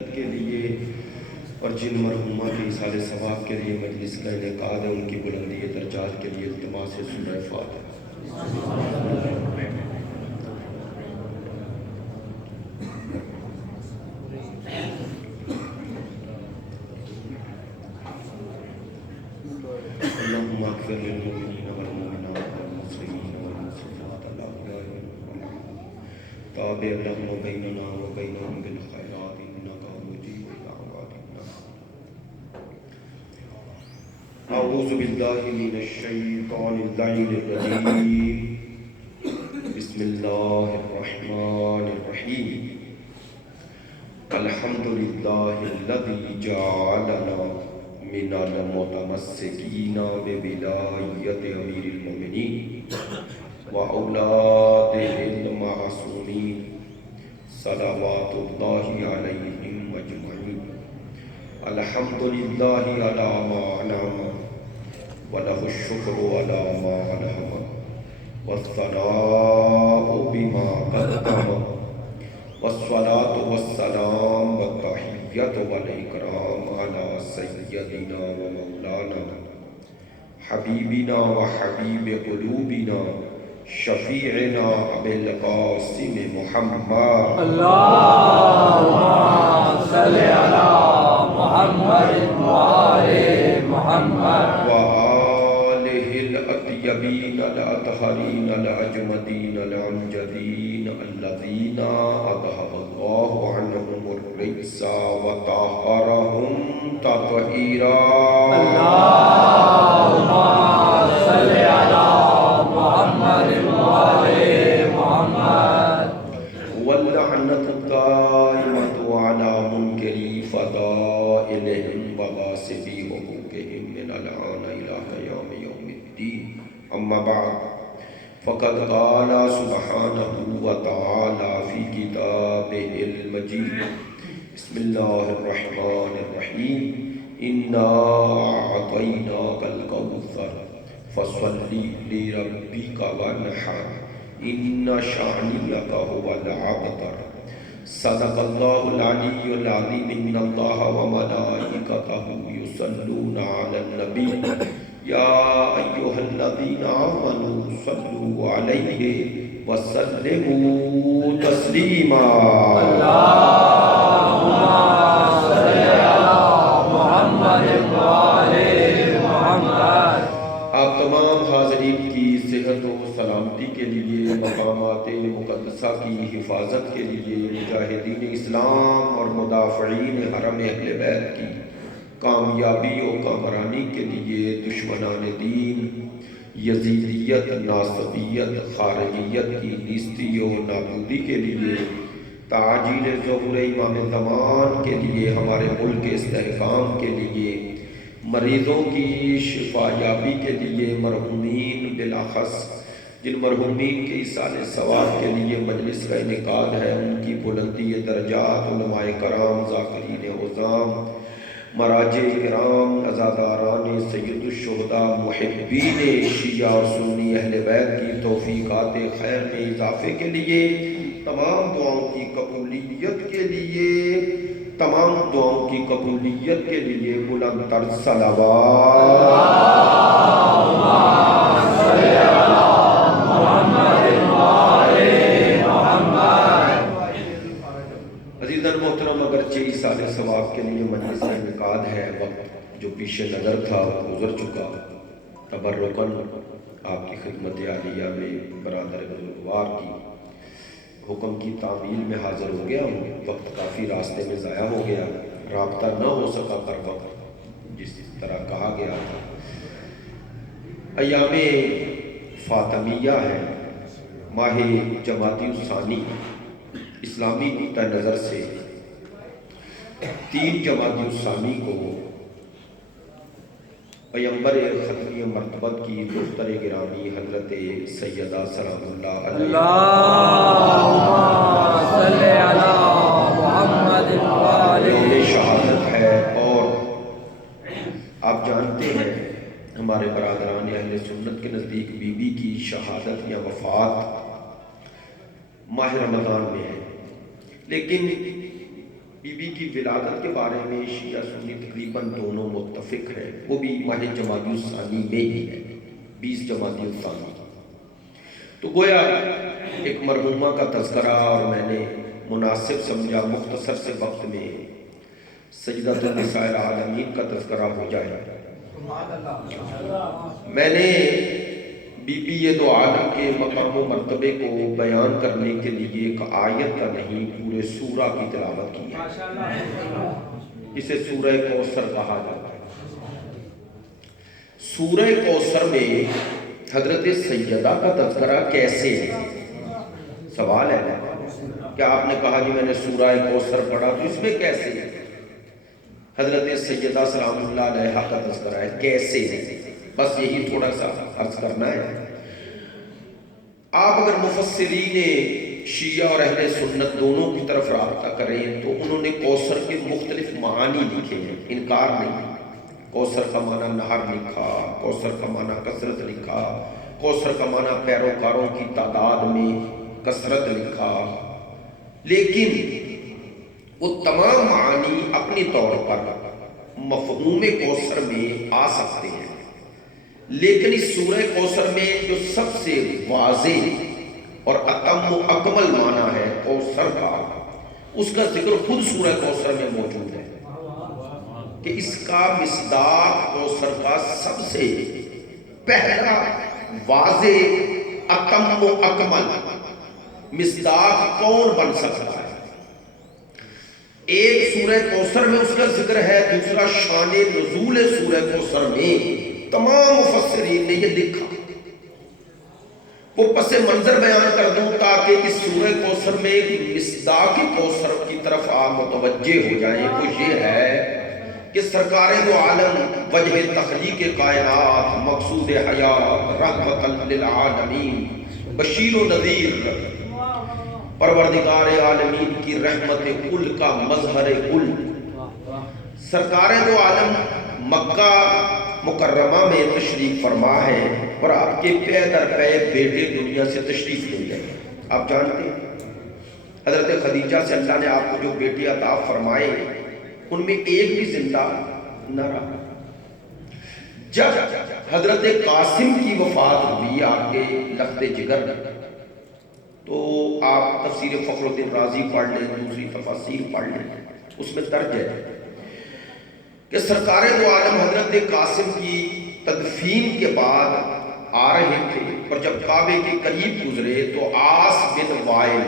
کے لیے اور جن مرحومہ کے ایصال ثواب کے لیے مجلس کا انعقاد ہے، ان کی بلندی درجات کے لیے التماس ہے سورہ فاتحہ۔ اللہم اغفر للمؤمنین والمؤمنات والمسلمین والمسلمات الاحیاء منهم تابع اللہم بیننا وبینہم بالخیرات انکا مجیب دعواتنا۔ اعوذ باللہ من الشیطان اللعین الرجیم، بسم اللہ الرحمن الرحیم۔ الحمدللہ الذی جعلنا من المتمسکین بولایت امیر المؤمنین واولادہ المعصومین صلوات اللہ علیہم اجمعین۔ الحمدللہ علی ما انعم ولہ الشکر علی ما انعم والثناء بما قدم والصلاة والسلام والتحیۃ والاکرام علی سیدنا و مولانا حبیبنا و حبیب قلوبنا شفیعنا ابی القاسم محمد اللہم صلی علی محمد وآل محمد وآلہ الاطیبین الاطہرین الاجمدین الامجدین الذین اذہب اللہ عنہم الرجس وطہرہم تطہیرا۔ اللہم صلی علی محمد وآل محمد واللعنۃ الدائمۃ علی منکری فضائلہم وغاصبی حقوقہم من الآن الی قیام یوم الدین۔ اما بعد فقد قال سبحانہ وتعالی فی کتابہ المجید، بسم اللہ الرحمن الرحیم، انا اعطیناک الکوثر فصل لربک وانحر ان شانئک هو الابتر۔ صدق اللہ العلی العظیم۔ ان اللہ وملائکتہ یصلون علی النبی یا ایہا الذین آمنوا صلوا علیہ وسلموا تسلیما۔ اللہم صلی علی محمد وآل محمد۔ آپ تمام حاضرین کی صحت و سلامتی کے لیے، مقامات مقدسہ کی حفاظت کے لیے، مجاہدین اسلام اور مدافعین حرم اہل بیت کی کامیابی و کامرانی کے لیے، دشمنان دین، یزیدیت، ناصبیت، خارجیت کی نیستی و نابودی کے لیے، تعجیل ظہور امام زمان کے لیے، ہمارے ملک کے استحکام کے لیے، مریضوں کی شفا یابی کے لیے، مرحومین بالاخص جن مرحومین کے ایصال ثواب کے لیے مجلس کا انعقاد ہے، ان کی بلندی درجات، علماء کرام، ذاکرین عظام، مراجع کرام، عزاداران سید الشہداء، محبین شیعہ اور سنی اہل بیت کی توفیقات خیر میں اضافے کے لیے، تمام دعاؤں کی قبولیت کے لیے، تمام دعاؤں کی قبولیت کے لیے بلند تر صلوات۔ اللہم صلی علی محمد وآل محمد۔ عزیزاً محترم، اگرچہ ایصال ثواب کے لیے مجلس کا انعقاد ہے، وقت جو پیش نظر تھا وہ گزر چکا، تبرکاً آپ کی خدمت عالیہ میں برادر بزرگوار کی حکم کی تعمیل میں حاضر ہو گیا ہوں۔ وقت کافی راستے میں ضائع ہو گیا، رابطہ نہ ہو سکا پر وقت جس طرح کہا گیا تھا۔ ایام فاطمیہ ہے، ماہ جمادی الثانی، اسلامی نقطہ نظر سے 3 جمادی الثانی کو پیغمبر ختمی مرتبت کی دختر گرامی حضرت سیدہ سلام اللہ علیہ اللہم صلی علی محمد وآل یوم شہادت ہے، اور آپ جانتے ہیں ہمارے برادران اہل سنت کے نزدیک بی بی کی شہادت یا وفات ماہ رمضان میں ہے، لیکن بی بی کی ولادت کے بارے میں شیعہ سنی تقریباً دونوں متفق ہیں، وہ بھی ماہ جمادی الثانی میں ہی ہے، 20 جمادی الثانی۔ تو گویا ایک مرحومہ کا تذکرہ، اور میں نے مناسب سمجھا مختصر سے وقت میں سیدۃ النساء العالمین کا تذکرہ ہو جائے۔ میں نے بی بی دو عالم کے مقام و مرتبے کو بیان کرنے کے لیے ایک آیت کا نہیں پورے سورہ کی تلاوت کی ہے، اسے سورہ کوثر کہا جاتا ہے۔ سورہ کوثر میں حضرت سیدہ کا تذکرہ کیسے ہے؟ سوال ہے کہ آپ نے کہا کہ میں نے سورہ کوثر پڑھا، تو اس میں کیسے ہے؟ حضرت سیدہ سلام اللہ علیہا کا تذکرہ ہے، کیسے ہے؟ بس یہی تھوڑا سا عرض کرنا ہے۔ آپ اگر مفسرین شیعہ اور اہل سنت دونوں کی طرف رابطہ کریں تو انہوں نے کوثر کے مختلف معانی لکھے ہیں، انکار نہیں۔ کوثر کا معنی نہر لکھا، کوثر کا معنی کثرت لکھا، کوثر کا معنی پیروکاروں کی تعداد میں کثرت لکھا، لیکن وہ تمام معانی اپنی طور پر مفہوم کوثر میں آ سکتے ہیں، لیکن اس سورہ کوثر میں جو سب سے واضح اور اتم و اکمل معنی ہے کوثر کا، اس کا ذکر خود سورہ کوثر میں موجود ہے کہ اس کا مصداق کوثر کا سب سے پہلا واضح اتم و اکمل مصداق کون بن سکتا ہے؟ ایک سورہ کوثر میں اس کا ذکر ہے، دوسرا شان نزول سورہ کوثر میں تمام مفسرین نے یہ لکھا۔ وہ پس منظر بیان کر دوں تاکہ اس سورہ کوثر میں مصداق کوثر کی طرف آپ متوجہ ہو جائیں۔ وہ یہ ہے کہ سرکار دو عالم، وجہ تخلیق کائنات، مقصود حیات، رحمت للعالمین، بشیر و نذیر، پروردگار عالمین کی رحمت کل کا مظہر کل۔ سرکار دو عالم مکہ مکرمہ میں تشریف فرما ہے اور آپ کے پے در پے بیٹے دنیا سے تشریف لے گئے۔ آپ جانتے ہیں حضرت خدیجہ سے اللہ نے آپ کو جو بیٹے عطا فرمائے ان میں ایک بھی زندہ نہ رہا۔ جب حضرت قاسم کی وفات ہوئی آپ کے لخت جگر، تو آپ تفسیر فخر الدین رازی پڑھ لیں، دوسری تفاسیر پڑھ لیں، اس میں درج ہے کہ سرکار دو عالم حضرت قاسم کی تدفین کے بعد آ رہے تھے، اور جب کعبے کے قریب گزرے تو آس بن وائل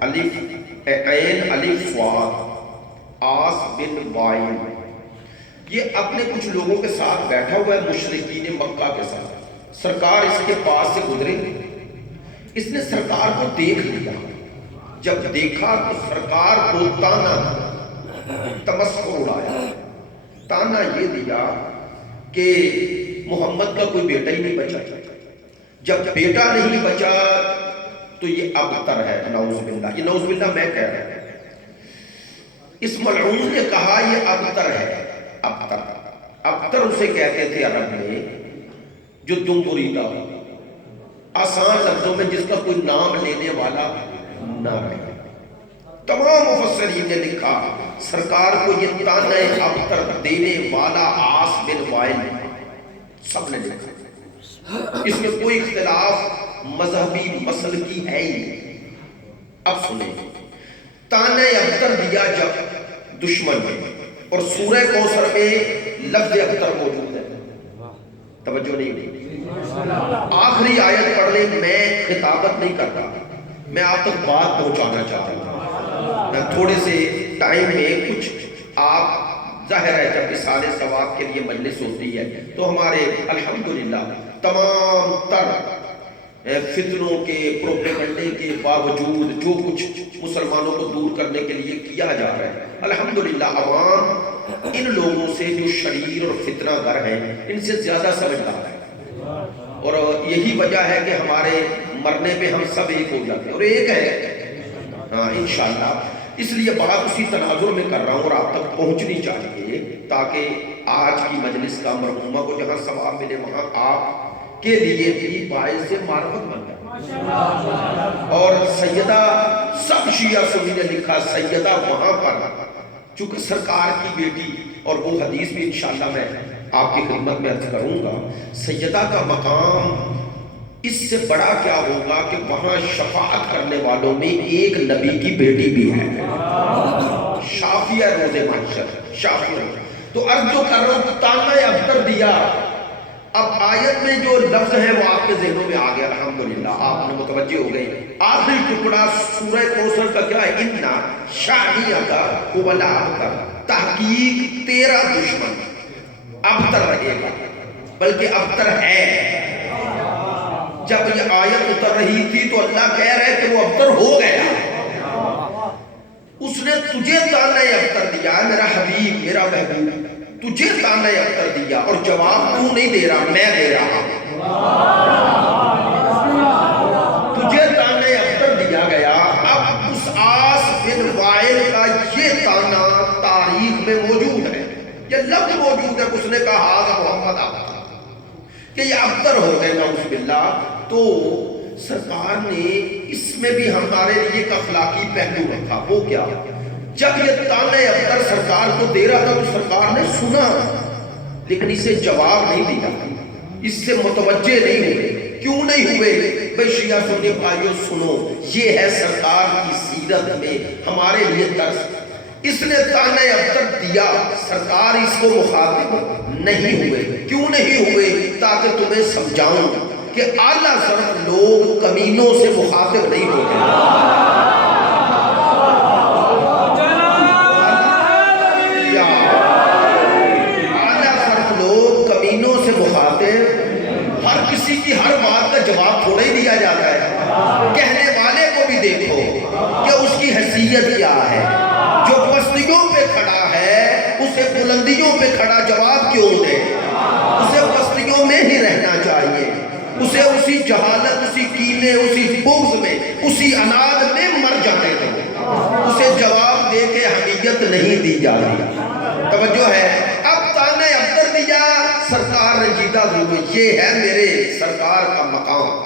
الف عین الف صاد، آس بن وائل یہ اپنے کچھ لوگوں کے ساتھ بیٹھا ہوا ہے، مشرکین مکہ کے ساتھ۔ سرکار اس کے پاس سے گزرے، اس نے سرکار کو دیکھ لیا۔ جب دیکھا تو سرکار کو تانا تمسخر اڑایا، تانا یہ دیا کہ محمد کا کوئی بیٹا ہی نہیں بچا۔ جب بیٹا نہیں بچا تو یہ ابتر ہے، نعوذ باللہ۔ یہ نعوذ باللہ میں کہہ رہا ہوں، اس ملعون نے کہا یہ ابتر ہے۔ ابتر اسے کہتے تھے عرب میں جو دم بریدہ ہو، آسان لفظوں میں جس کا کوئی نام لینے والا نہ رہے۔ تمام مفسرین نے لکھا سرکار کو یہ تانے ابتر دینے والا آس بن وائل، سب نے لکھا۔ اس میں کوئی اختلاف مذہبی مسل کی ہے ہی نہیں۔ اب سنیں، تانے ابتر دیا جب دشمن نے، اور سورہ کوثر میں لفظ ابتر موجود ہے، توجہ نہیں ہوئی۔ آخری آیت پڑھ لیں، میں خطابت نہیں کرتا، میں آپ تک بات پہنچانا چاہتا ہوں۔ تھوڑے سے ٹائم میں کچھ آپ، ظاہر ہے جب اصالِ ثواب کے لیے مجلس ہوتی ہے تو ہمارے الحمدللہ تمام تر فتنوں کے، پروپیگنڈے کے باوجود جو کچھ مسلمانوں کو دور کرنے کے لیے کیا جا رہا ہے، الحمدللہ عوام ان لوگوں سے جو شریر اور فتنہ گر ہیں ان سے زیادہ سمجھدار ہے، اور یہی وجہ ہے کہ ہمارے مرنے پہ ہم سب ایک ہو جاتے ہیں، اور ایک ہے انشاءاللہ۔ اس لیے بات اسی تناظر میں کر رہا ہوں اور آپ تک پہنچنی چاہیے تاکہ آج کی مجلس کا مرحومہ کو جہاں ثواب ملے وہاں آپ کے لیے بھی باعث معرفت بن جائے۔ اور سیدہ سب شیعہ سنی نے لکھا سیدہ وہاں پر چونکہ سرکار کی بیٹی، اور وہ حدیث بھی انشاءاللہ میں آپ کی خدمت میں عرض کروں گا، سیدہ کا مقام اس سے بڑا کیا ہوگا کہ وہاں شفاعت کرنے والوں میں ایک نبی کی بیٹی بھی ہے، شافیہ روز محشر، شافیہ۔ تو عرض جو کر رہا ہوں، تانا ابتر دیا۔ اب آیت میں جو لفظ ہے وہ آپ کے ذہنوں میں آ گیا، الحمدللہ آپ نے متوجہ ہو گئے۔ آخری ٹکڑا سورہ کوثر کا کیا ہے؟ اِنَّا شَانِئَکَ هُوَ الْأَبْتَرُ، تحقیق تیرا دشمن ابتر رہے گا، بلکہ ابتر ہے۔ جب یہ آیت اتر رہی تھی تو اللہ کہہ رہے کہ وہ ابتر ہو گیا، اس نے تجھے تانے ابتر دیا، میرا حبیب، میرا محبوب، تجھے تانے ابتر دیا، اور جواب تو نہیں دے رہا، میں دے رہا ہوں۔ تجھے تانے ابتر دیا گیا۔ اب اس آس بن وائل کا یہ تانا تاریخ میں موجود ہے، یہ لفظ موجود ہے، اس نے کہا حاضر محمد ابتر، کہ یہ ابتر ہو گئے نعوذ باللہ۔ تو سرکار نے اس میں بھی ہمارے لیے ایک اخلاقی پہلو رکھا، وہ کیا؟ جب یہ تانے ابتر سرکار کو دے رہا تھا تو سرکار نے سنا، لیکن اسے جواب نہیں دیا، اس سے متوجہ نہیں ہوئے۔ کیوں نہیں ہوئے؟ بھئی شیعہ سنی بھائیو سنو، یہ ہے سرکار کی سیرت میں ہمارے لیے درس۔ اس نے تانے ابتر دیا، سرکار اس کو مخاطب نہیں ہوئے۔ کیوں نہیں ہوئے؟ تاکہ تمہیں سمجھاؤں کہ اعلیٰ ظرف لوگ کمینوں سے مخاطب نہیں ہوتے۔ اعلیٰ ظرف لوگ کمینوں سے مخاطب، ہر کسی کی ہر بات کا جواب تھوڑا ہی دیا جاتا ہے۔ کہنے والے کو بھی دیکھو کہ اس کی حیثیت کیا ہے۔ جو پستیوں پہ کھڑا ہے اسے بلندیوں پہ کھڑا جواب کیوں دے؟ اسے پستیوں میں ہی رہنا چاہیے، اسے اسی جہالت، اسی کینے، اسی بغض میں، اسی اناد میں مر جانے دو، اسے جواب دے کے حمیت نہیں دی جاتی۔ توجہ ہے؟ اب تانے ابتر دیا، سرکار رنجیدہ ہوئے، یہ ہے میرے سرکار کا مقام۔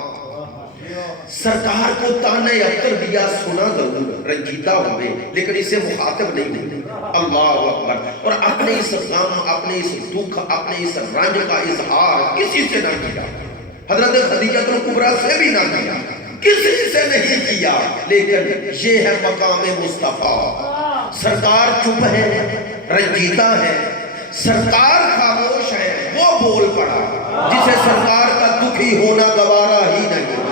سرکار کو تانے ابتر دیا، سنا ضرور، رنجیدہ ہوئے، لیکن اسے مخاطب نہیں دیتے۔ اللہ اکبر۔ اور اپنے اس غم، اپنے اس دکھ، اپنے اس رنج کا اظہار کسی سے نہ کیا، حضرت خدیجہ الکبریٰ سے بھی نہ کیا، کسی سے نہیں کیا، لیکن یہ ہے مقام مصطفیٰ۔ سرکار چپ ہے، رنجیدہ ہے، سرکار خاموش ہے، وہ بول پڑا جسے سرکار کا دکھی ہونا گوارا ہی نہیں۔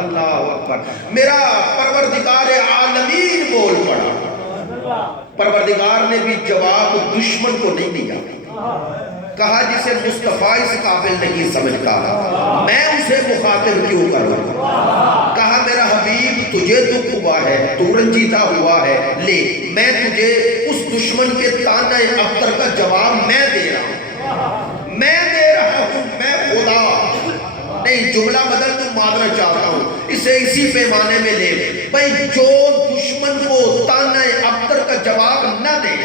اللہ اکبر۔ میرا پروردگار عالمین بول پڑا، پروردگار نے بھی جواب دشمن کو نہیں دیا، کہا جسے مصطفیٰ اس قابل نہیں سمجھتا میں اسے مخاطب کیوں کروں۔ کہا میرا حبیب تجھے دکھ ہوا ہے، تو رنجیدہ ہوا ہے، لے میں تجھے اس دشمن کے تانے ابتر کا جواب میں دے رہا ہوں، میں دے رہا ہوں، میں خدا نہیں۔ جملہ بدل تو معذرت چاہتا ہوں، اسے اسی پیمانے میں لے۔ بھئی جو دشمن کو تانے ابتر کا جواب نہ دے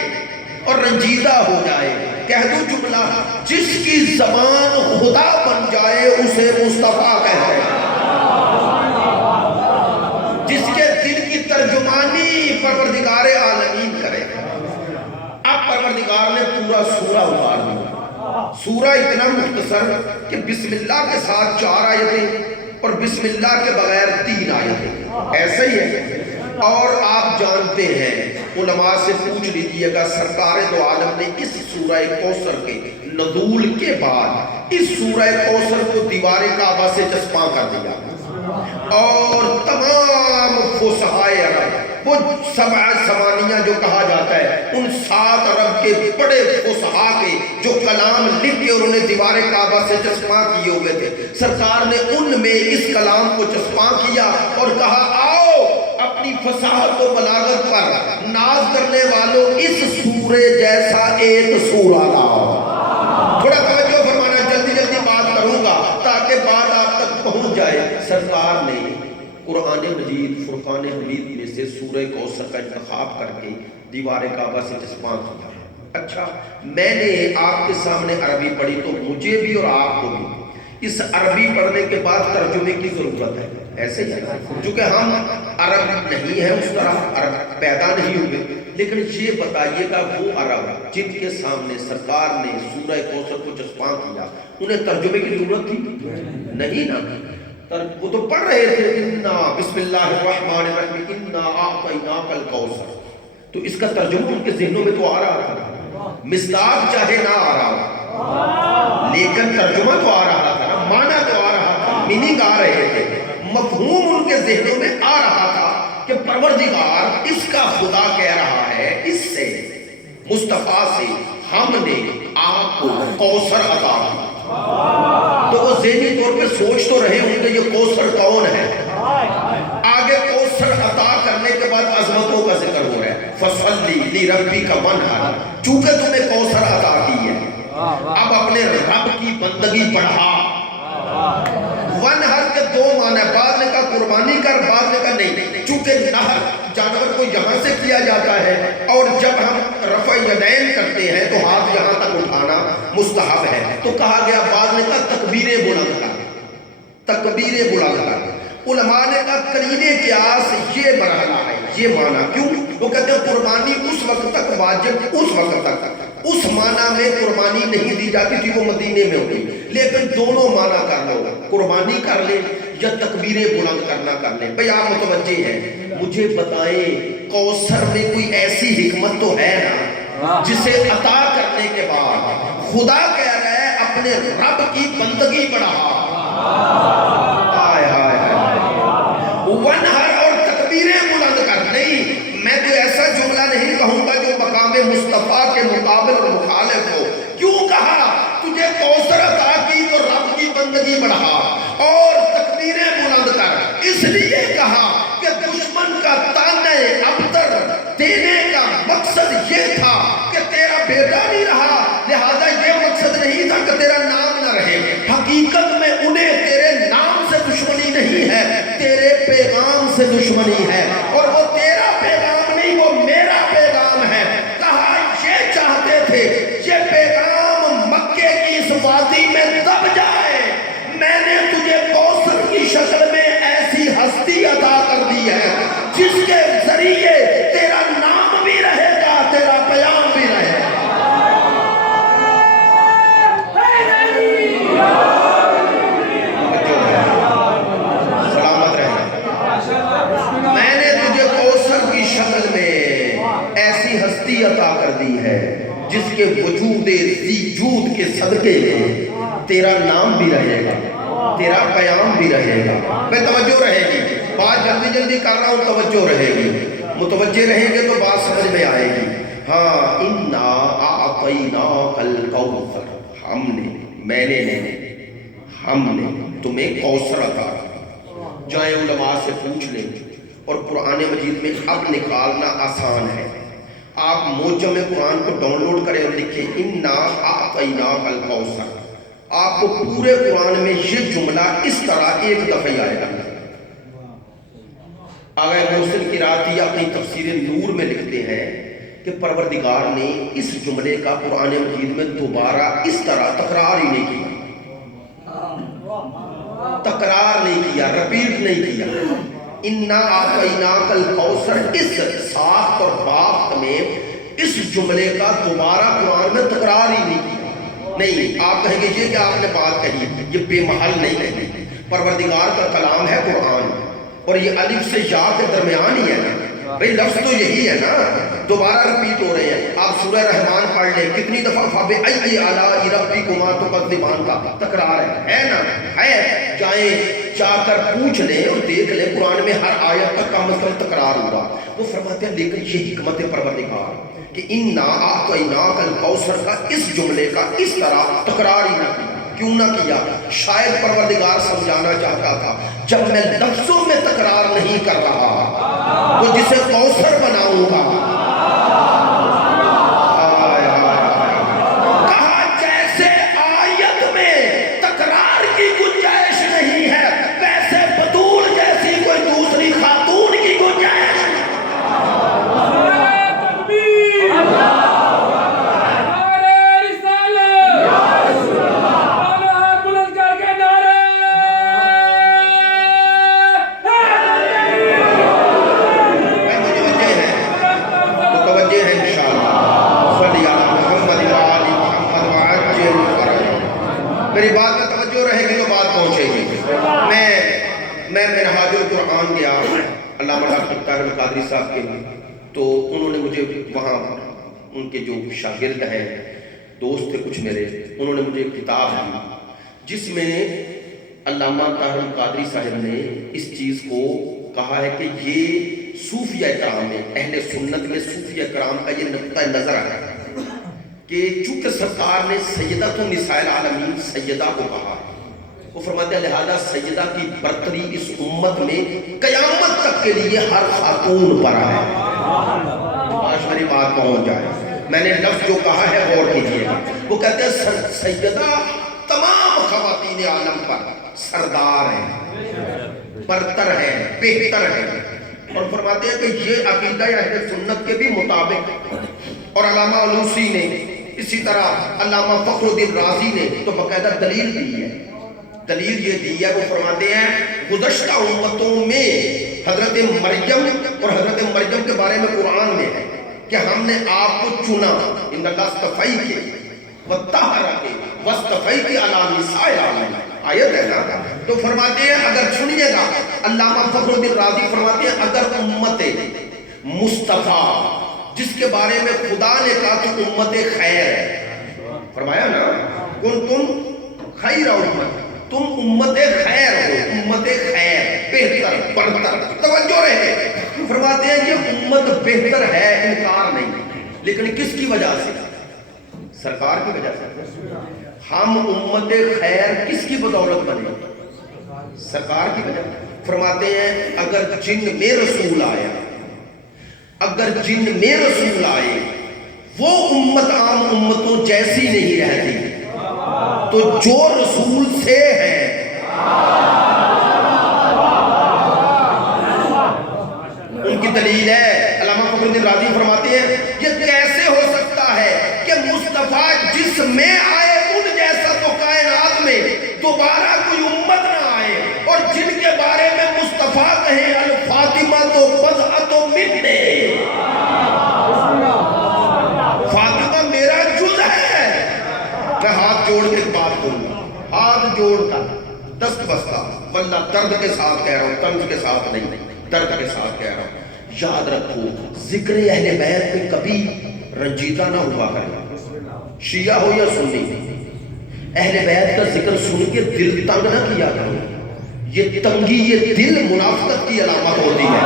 اور رنجیدہ ہو جائے، کہہ دوں جملہ، جس کی زبان خدا بن جائے اسے مصطفیٰ کہتے ہیں، جس کے دل کی ترجمانی پروردگار عالمین کرے۔ اب پروردگار نے پورا سورہ اتار دیا، سورہ اتنا مختصر کہ بسم اللہ کے ساتھ 4 آیتیں اور بسم اللہ کے بغیر 3 آیتیں، ایسا ہی ہے۔ اور آپ جانتے ہیں، علماء سے پوچھ لیجئے گا، سرکار دو عالم نے اس سورہ کوثر کے نزول کے بعد اس سورہ کوثر کو دیوار کعبہ سے چسپاں کر دیا، اور تمام فصحائے عرب، وہ 7 ثمانیہ جو کہا جاتا ہے، ان 7 عرب کے بڑے فصحاء کے جو کلام لکھ کے انہوں نے دیوار کعبہ سے چسپاں کیے ہوئے تھے، سرکار نے ان میں اس کلام کو چسپاں کیا اور کہا آؤ اپنی فصاحت و بلاغت پر ناز کرنے والوں اس سورے جیسا ایک سورہ لاؤ۔ تھوڑا توجہ فرمانا، جلدی جلدی بات کروں گا تاکہ بات آپ تک پہنچ جائے۔ سرکار نے قرآن مجید فرقان حمید میں سے سورہ کوثر کا انتخاب کر کے دیوار کعبہ سے چسپاں کیا۔ اچھا، میں نے آپ کے سامنے عربی پڑھی تو مجھے بھی اور آپ کو بھی اس عربی پڑھنے کے بعد ترجمے کی ضرورت ہے، ایسے ہی ہے، چونکہ ہم عرب نہیں ہیں، اس طرح عرب پیدا نہیں ہوئے، لیکن یہ بتائیے گا وہ عرب جن کے سامنے سرکار نے سورہ کوثر کو چسپاں کیا، انہیں ترجمے کی ضرورت تھی؟ نہیں نا، وہ تو پڑھ رہے تھے انا بسم اللہ الرحمن الرحیم انا اعطیناک الکوثر، تو اس کا ترجمہ ان کے ذہنوں میں تو آ رہا تھا، مصداق چاہے نہ آ رہا ہو لیکن ترجمہ تو آ رہا تھا نا، معنی تو آ رہا تھا، میننگ آ رہے تھے، مفہوم ان کے ذہنوں میں آ رہا تھا کہ پروردگار اس کا خدا کہہ رہا ہے اس سے مصطفیٰ سے ہم نے آپ کو کوثر عطا کیا، تو وہ ذہنی طور پہ سوچ تو رہے ہوں کہ یہ کوثر کون ہے، آگے کوثر عطا کرنے کے بعد عظمتوں کا ذکر ہو رہا ہے، فصلی لربک وانحر، چونکہ تمہیں کوثر عطا کی ہے اب اپنے رب کی بندگی بڑھا۔ ونہر کے دو معنی، بعض نے کہا قربانی کر، بعض نے کہا نہیں، چونکہ نہر جانور کو یہاں سے کیا جاتا ہے اور جب ہم رفع یدین کرتے ہیں تو ہاتھ یہاں تک اٹھانا مستحب ہے، تو کہا گیا، بعض نے کہا تکبیر بلند کر، تکبیر بلند کر، علماء نے کہا قرین قیاس یہ مرحلہ ہے، یہ معنی کیوں؟ وہ کہتے ہیں قربانی اس وقت تک واجب، اس وقت تک اس معنی میں قربانی نہیں دی جاتی تھی، وہ مدینے میں ہوئی، لیکن دونوں معنی کر لو، قربانی کر لیں یا تکبیر بلند کرنا کر لیں۔ بھئی آپ متوجہ ہیں، مجھے بتائیں کوثر میں کوئی ایسی حکمت تو ہے نا جسے عطا کرنے کے بعد خدا کہہ رہا ہے اپنے رب کی بندگی بڑھا، ونہر اور تکبیریں بلند کر، نہیں میں کوئی ایسا جملہ نہیں کہوں گا جو مقام مصطفیٰ کے مقابل اور مخالف ہو، کیوں کہا تجھے کوثر عطا کی تو رب کی بندگی بڑھا اور تکبیریں بلند کر، اس لیے کہا کہ دشمن کا تانے ابتر دینے کا مقصد یہ تھا کہ تیرا بیٹا نہیں رہا، لہذا یہ مقصد نہیں تھا کہ تیرا نام نہ رہے، حقیقت میں انہیں تیرے نام سے دشمنی نہیں ہے، تیرے پیغام سے دشمنی ہے، اور وہ تیرا پیغام نہیں، وہ میرا پیغام ہے۔ کہا یہ چاہتے تھے یہ پیغام مکے کی اس وادی میں دب جائے، میں نے تجھے کوثر کی شکل میں ایسی ہستی عطا کر دی ہے جس کے ذریعے تیرا نام بھی رہے گا، تیرا پیام بھی رہے گا۔ ہستی عطا کر دی ہے جس کے وجود ذی جود کے صدقے میں تیرا نام بھی رہے گا، تیرا پیام بھی رہے گا۔ میں توجہ رہے گی، بات جلدی جلدی کر رہا ہوں، توجہ رہے گی، متوجہ رہیں گے تو بات سمجھ میں آئے گی۔ ہاں انا اعطیناک الکوثر، ہم نے تمہیں کوثر عطا کیا۔ جائیں علماء سے پوچھ لیں، اور قرآن مجید میں اب نکالنا آسان ہے، آپ موجم قرآن کو ڈاؤن لوڈ کریں اور لکھیں انا اعطیناک الکوثر، آپ کو پورے قرآن میں یہ جملہ اس طرح ایک دفعہ آئے گا۔ آغا محسن قرائتی اپنی تفسیر نور میں لکھتے ہیں کہ پروردگار نے اس جملے کا قرآن مجید میں دوبارہ اس طرح تکرار ہی نہیں کیا، تکرار نہیں کیا، رپیٹ نہیں کیا۔ انا اعطیناک الکوثر، اس ساخت اور بافت میں اس جملے کا دوبارہ قرآن میں تکرار ہی نہیں کیا۔ نہیں، آپ کہیں گے یہ کہ آپ نے بات کہی، یہ بے محل نہیں کہی، پروردگار کا کلام ہے قرآن، اور یہ الف سے یا کے درمیان ہی ہے نا، بھئی لفظ تو یہی ہے نا، دوبارہ رپیٹ ہو رہے ہیں۔ آپ سورہ رحمان پڑھ لیں، کتنی دفعہ فَبِأَيِّ آلَاءِ رَبِّكُمَا تُكَذِّبَانِ کا تکرار ہے نا، ہے، جائیں جا کر پوچھ لیں اور دیکھ لیں قرآن میں ہر آیت کا کم از کم تکرار ہوا۔ وہ فرماتے ہیں لیکن یہ حکمت پروردگار کہ انا اعطیناک الکوثر کا اس جملے کا اس طرح تکرار ہی نہ کیا، کیوں نہ کیا؟ شاید پروردگار سمجھانا چاہتا تھا جب میں لفظوں میں تکرار نہیں کر رہا تو جسے کوثر بناؤں گا، کہا جیسے آیت میں تکرار کی گنجائش نہیں ہے ویسے بطول جیسی کوئی دوسری خاتون کی گنجائش نہیں۔ نعرہ رسالت، نعرہ بلند کر کے نعرہ میری بات میں توجہ رہے گی تو بات پہنچے گی. میں منہاج القرآن گیا علامہ ڈاکٹر طاہر القادری صاحب کے لیے، تو انہوں نے مجھے وہاں ان کے جو شاگرد ہیں، دوست تھے کچھ میرے، انہوں نے مجھے ایک کتاب دی جس میں علامہ طاہر القادری صاحب نے اس چیز کو کہا ہے کہ یہ صوفیہ کرام میں، اہل سنت میں صوفیہ کرام کا یہ نقطہ نظر آیا کہ چونکہ سرکار نے سیدۃ النساء العالمین سیدہ کو کہا، وہ فرماتے ہیں لہذا سیدہ کی برتری اس امت میں قیامت تک کے لیے ہر خاتون پر ہے. آج میری بات پہنچ جائے، میں نے لفظ جو کہا ہے غور کیجیے گا. وہ کہتے ہیں سیدہ تمام خواتین عالم پر سردار ہے، برتر ہے، بہتر ہے. اور فرماتے ہیں کہ یہ عقیدہ اہل سنت کے بھی مطابق، اور علامہ علوسی نے اسی طرح علامہ فخر الدین رازی نے تو باقاعدہ دلیل دی ہے. دلیل یہ دی ہے، وہ فرماتے ہیں گزشتہ امتوں میں حضرت مریم اور حضرت مریم کے بارے میں قرآن میں ہے کہ ہم نے آپ کو چنا، ان اللہ اصطفیک وطہرک واصطفیک علی نساء العالمین، آیت ہے نا. تو فرماتے ہیں اگر سنیے گا، علامہ فخر الدین رازی فرماتے ہیں اگر امت مصطفیٰ جس کے بارے میں خدا نے کہا کہ امت خیر ہے، فرمایا نا کنتم خیر امت، تم امت خیر ہو، امت خیر، بہتر، برتر. توجہ رہے، فرماتے ہیں یہ امت بہتر ہے، انکار نہیں، لیکن کس کی وجہ سے؟ سرکار کی وجہ سے. ہم امت خیر کس کی بدولت بنے؟ سرکار کی وجہ. فرماتے ہیں اگر جن میں رسول آیا، اگر جن میں رسول آئے وہ امت عام امتوں جیسی نہیں رہتی، تو جو رسول سے ہے ان کی دلیل ہے. علامہ فخر الدین رازی فرماتے ہیں یہ کیسے ہو سکتا ہے کہ مصطفیٰ جس میں آئے ان جیسا تو کائنات میں دوبارہ کوئی امت نہ آئے، اور جن کے بارے میں مصطفیٰ کہیں الفاطمہ تو بضعۃ منی، فاطمہ میرا جز ہے. میں ہاتھ جوڑ کے ایک بات کروں، ہاتھ جوڑ کر دست بستہ، واللہ درد کے ساتھ کہہ رہا ہوں، طنز کے ساتھ نہیں، درد کے ساتھ کہہ رہا ہوں. یاد رکھو ذکر اہل بیت میں کبھی رنجیدہ نہ ہوا کرے، شیعہ ہو یا سنی، اہل بیت کا ذکر سن کے دل تنگ نہ کیا کرو. یہ تنگی، یہ دل منافقت کی علامت ہوتی ہے.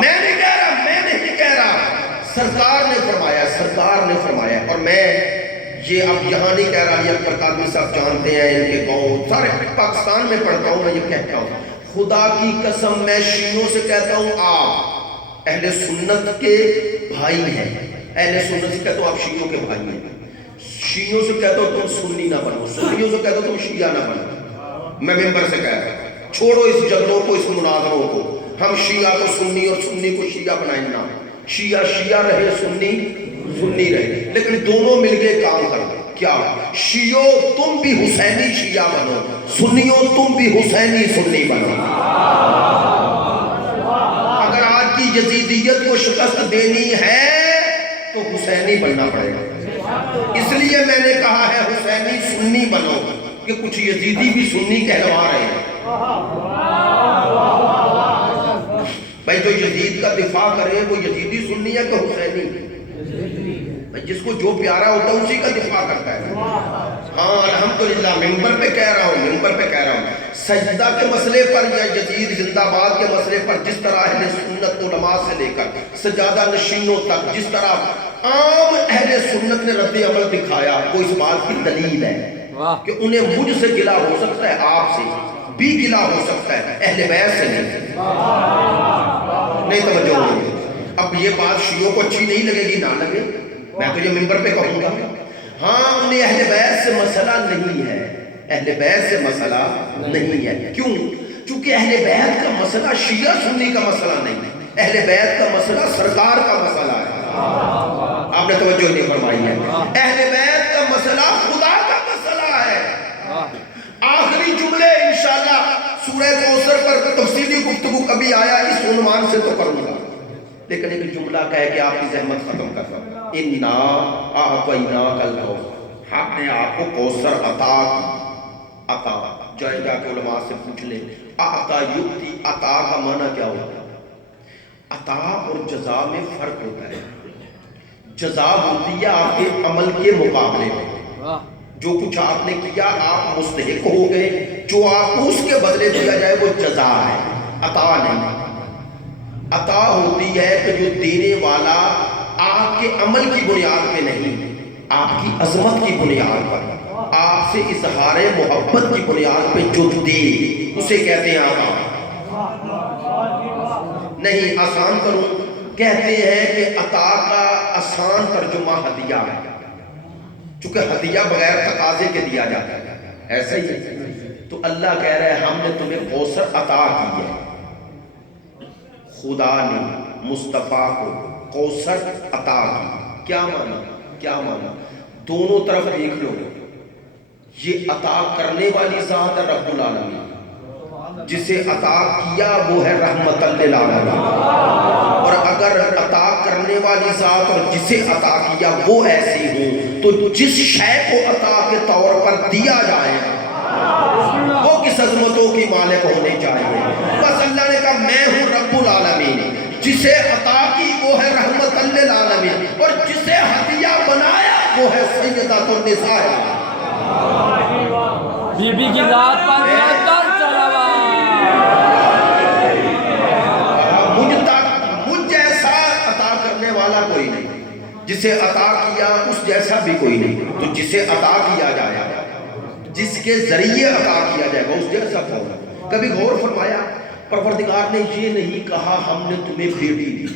میں نہیں کہہ رہا، سرکار نے فرمایا، سرکار نے فرمایا. اور میں یہ اب یہاں نہیں کہہ رہا، یہ اکبر قادری صاحب جانتے ہیں، ان کے گاؤں سارے پاکستان میں پڑھتا ہوں، میں یہ کہتا ہوں خدا کی قسم میں شیعوں سے کہتا ہوں آپ اہل سنت کے بھائی ہیں، اہل سنت سے کہتا ہوں آپ شیعوں کے بھائی ہیں. شیعوں سے کہتا ہوں تم سنی نہ بنو، سنیوں سے کہتا ہوں تم شیعہ نہ بنو. میں ممبر سے کہتا ہوں چھوڑو اس جگلوں کو، اس مناظروں کو. ہم شیعہ کو سنی اور سنی کو شیعہ بنائیں نہ، شیعہ شیعہ رہے، سنی سنی رہے، لیکن دونوں مل کے کام کرو. کیا شیعوں تم بھی حسینی شیعہ بنو، سنیوں تم بھی حسینی سنی بنو. اگر آج کی یزیدیت کو شکست دینی ہے تو حسینی بننا پڑے گا. اس لیے میں نے کہا ہے حسینی سنی بنو، کہ کچھ یزیدی بھی سنی کہلوا رہے ہیں. بھائی جو یزید کا دفاع کرے وہ یزیدی سنی ہے کہ حسینی؟ جس کو جو پیارا ہوتا ہے اسی کا دفاع کرتا ہے. ہاں الحمدللہ ممبر پہ کہہ رہا ہوں، سجدہ کے مسئلے پر یا یزید زندہ باد کے مسئلے پر جس طرح اہل سنت علماء سے لے کر سجادہ نشینوں تک جس طرح عام اہل سنت نے رد عمل دکھایا، وہ اس بات کی دلیل ہے کہ انہیں مجھ سے گلہ ہو سکتا ہے، آپ سے بھی گلہ ہو سکتا ہے، اہل بیت سے نہیں. توجہ ہوگی. اب یہ بات شیعوں کو اچھی نہیں لگے گی، نہ لگے، میں تو یہ ممبر پہ کہوں گا ہاں انہیں اہل بیت سے مسئلہ نہیں ہے، اہل بیت سے مسئلہ نہیں ہے. کیوں؟ چونکہ اہل بیت کا مسئلہ شیعہ سنی کا مسئلہ نہیں ہے، اہل بیت کا مسئلہ سرکار کا مسئلہ ہے. آپ نے توجہ نہیں فرمائی ہے. اہل بیت کا مسئلہ خدا کا مسئلہ ہے. آخری جملے انشاءاللہ سورہ کوثر پر تفصیلی گفتگو کبھی آیا اس عنوان سے تو کروں گا، لیکن ایک جملہ کہہ کے آپ کی زحمت ختم کرتا ہوں. اِنَّا أَعْطَيْنَاكَ الْكَوْثَرَ. ہم نے آپ کو کوثر عطا کی. عطا جائیں جا کے علماء سے پوچھ لیں عطا یؤتی، عطا کا معنی کیا ہوتا ہے؟ عطا اور جزا میں فرق ہوتا ہے. جزا ہوتی ہے آپ کے عمل کے مقابلے میں، جو کچھ آپ نے کیا آپ مستحق ہو گئے، جو آپ کو اس کے بدلے دیا جائے وہ جزا ہے، عطا نہیں. عطا ہوتی ہے کہ جو دینے والا آپ کے عمل کی بنیاد پہ نہیں، آپ کی عظمت کی بنیاد پر، آپ سے اظہار محبت کی بنیاد پہ جو دے اسے کہتے ہیں عطا. نہیں آسان کروں، کہتے ہیں کہ عطا کا آسان ترجمہ ہدیہ ہے، چونکہ ہدیہ بغیر تقاضے کے دیا جاتا ہے. ایسا ہی ہے. تو اللہ کہہ رہا ہے ہم نے تمہیں کوثر عطا کی ہے. خدا نے مصطفیٰ کو کوثر عطا کی. کیا معنی؟ کیا معنی؟ دونوں طرف دیکھ لو. یہ عطا کرنے والی ذات ہے رب العالمین، جسے عطا کیا وہ ہے رحمت للعالمین. اور اگر عطا کرنے والی ذات اور جسے عطا کیا وہ ایسی ہو تو جس شے کو عطا کے طور پر دیا جائے وہ کس عظمتوں کی مالک ہونی چاہیے. بس اللہ نے کہا میں ہوں رب العالمین، جسے عطا کی وہ ہے رحمت للعالمین، اور جسے ہدیہ بنایا وہ ہے سیدۃ النساء. بی بی کی ذات پر نظر چلاوا. مجھ جیسا عطا کرنے والا کوئی نہیں، جسے عطا کیا اس جیسا بھی کوئی نہیں. تو جسے عطا کیا جائے، جس کے ذریعے عطا کیا جائے گا اس جیسا ہوگا. کبھی غور فرمایا پروردگار نے یہ نہیں کہا ہم نے تمہیں بیٹی دی.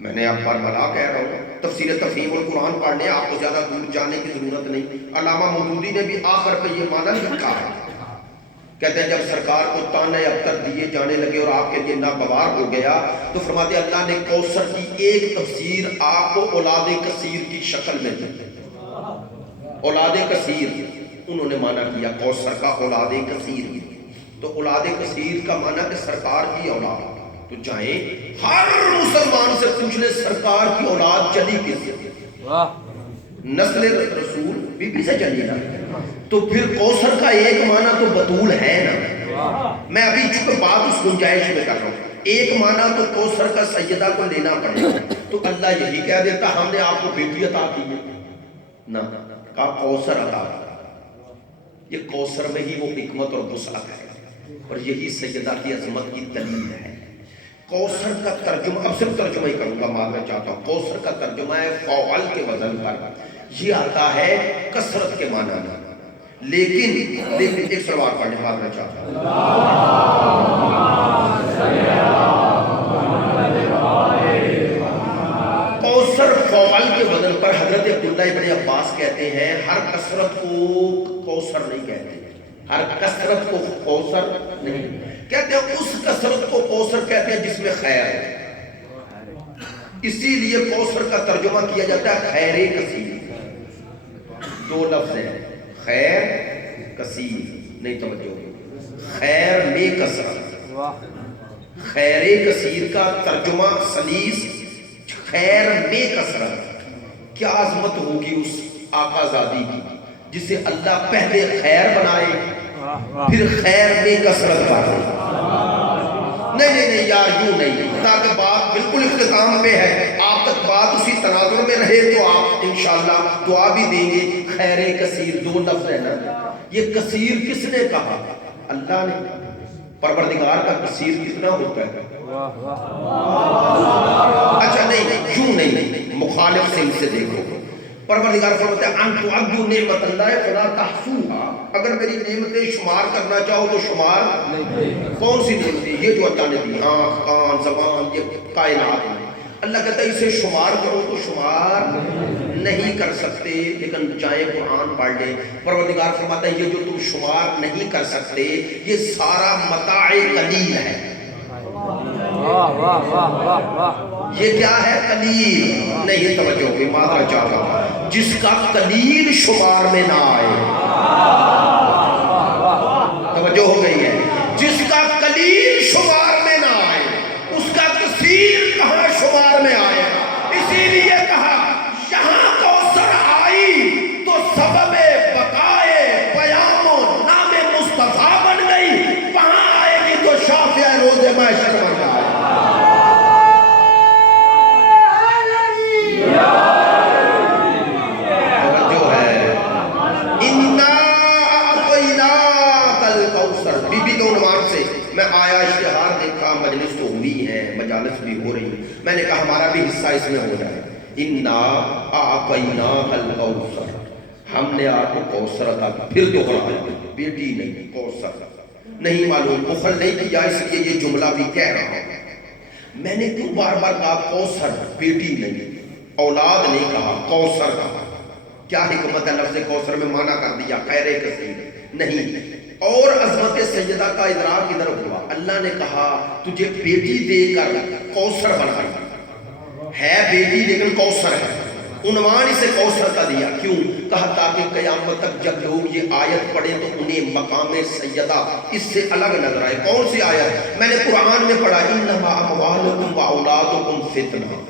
میں نے آپ پر ملا کہہ رہا ہوں، تفسیر تفہیم القرآن پڑھنے آپ کو زیادہ دور جانے کی ضرورت نہیں. علامہ مودودی نے بھی آخر پہ یہ معنی لکھا ہے. کہتے ہیں جب سرکار کو تانے ابتر دیے جانے لگے اور آپ کے لیے ناگوار ہو گیا تو فرماتے اللہ نے کوثر کی ایک تفسیر آپ کو اولاد کثیر کی شکل میں دی. اولاد کثیر انہوں نے معنی کیا کوثر کا اولاد کثیر. تو اولاد کثیر کا معنی کہ سرکار کی اولاد. تو چاہے ہر مسلمان سے پوچھ لے سرکار کی اولاد چلی کس سے؟ نسل رسول بی بی سے چلی نا. تو پھر کوثر کا ایک معنی تو بطول ہے نا. میں ابھی چونکہ بات اس گنجائش میں کر رہا ہوں، ایک معنی تو کوثر کا سیدہ کو لینا پڑے گا. تو اللہ یہی کہہ دیتا ہم نے آپ کو بیٹی عطا کی ہے نا، کہا کوثر عطا. یہ کوثر میں ہی وہ حکمت اور وسعت ہے، اور یہی سیدہ کی عظمت کی دلیل ہے. کوثر کا ترجمہ اب صرف ترجمہ ہی کروں گا، معذرت چاہتا ہوں. کوثر کا ترجمہ ہے فعل کے وزن پر، یہ آتا ہے کثرت کے معنی میں. لیکن ایک سلوات پڑھنے معذرت چاہتا ہوں. کوثر فعل کے وزن پر حضرت عبداللہ ابن عباس کہتے ہیں ہر کثرت کو کوثر نہیں کہتے، ہر کثرت کو کوثر نہیں کہتے ہیں، اس کثرت کو کوثر کہتے ہیں جس میں خیر ہے. اسی لیے کوثر کا ترجمہ کیا جاتا ہے خیر کثیر. دو لفظ ہیں خیر کثیر، نہیں توجہ، خیر میں کثرت. خیر کثیر کا ترجمہ سلیس خیر میں کثرت. کیا عظمت ہوگی اس آقا زادی کی جسے اللہ پہلے خیر بنائے پھر خیر میں کثرت کرے. نہیں یار یوں نہیں، تاکہ بات بالکل اختتام پہ ہے، آپ تک بات اسی تناظر میں رہے تو آپ انشاءاللہ دعا بھی دیں گے. خیر کثیر دو لفظ ہے نا، یہ کثیر کس نے کہا؟ اللہ نے. پروردگار کا کثیر کتنا ہوتا ہے؟ اچھا نہیں یوں نہیں، مخالف سے اسے دیکھو. پروردگار فرماتا ہے ان تعدوا نعمت اللہ فلا تحصوها. اگر میری نعمتیں شمار کرنا چاہو تو شمار کون سی نعمتیں؟ یہ جو اللہ نے دی، آنکھ کان زبان، یہ کائنات میں. اللہ کہتا ہے اسے شمار کرو تو شمار نہیں کر سکتے. لیکن جائیں قرآن پڑھ لیں، پروردگار فرماتا ہے یہ جو تم شمار نہیں کر سکتے یہ سارا متاع قلیل ہے. یہ کیا ہے؟ قلیل. نہیں توجہ ہوگی مادہ چاہتا جس کا قلیل شمار میں نہ آئے. توجہ ہو گئی ہے؟ جس کا قلیل شمار میں نہ آئے اس کا کثیر کہاں شمار میں آئے. اسی لیے کہا یہاں کوثر آئی تسبیح ہو رہی ہے، میں نے کہا ہمارا بھی حصہ اس میں ہو جائے. اِنَّا أَعْطَيْنَاكَ الْكَوْثَرَ، ہم نے آپ کو کوثر عطا کی. پھر دوہرایا، بیٹی نہیں کوثر. نہیں معلوم، بخل نہیں کیا، اس لیے یہ جملہ بھی کہہ رہا ہوں. میں نے کیوں بار بار کہا کوثر، بیٹی نہیں، اولاد نہیں کہا، کوثر کہا. کیا حکمت ہے لفظ کوثر میں معنی کر دیا خیر کثیر نہیں. اور عظمت سیدہ کا ادراک ادھر ہوا. اللہ نے کہا تجھے بیٹی دے کر کوثر بنائی ہے، بیٹی لیکن کوثر ہے. عنوان اسے کوثر کا دیا. کیوں؟ کہا تاکہ قیامت تک جب لوگ یہ آیت پڑھیں تو انہیں مقام سیدہ اس سے الگ نظر آئے. کون سی آیت؟ میں نے قرآن میں پڑھا انما اموالکم واولادکم فتنہ.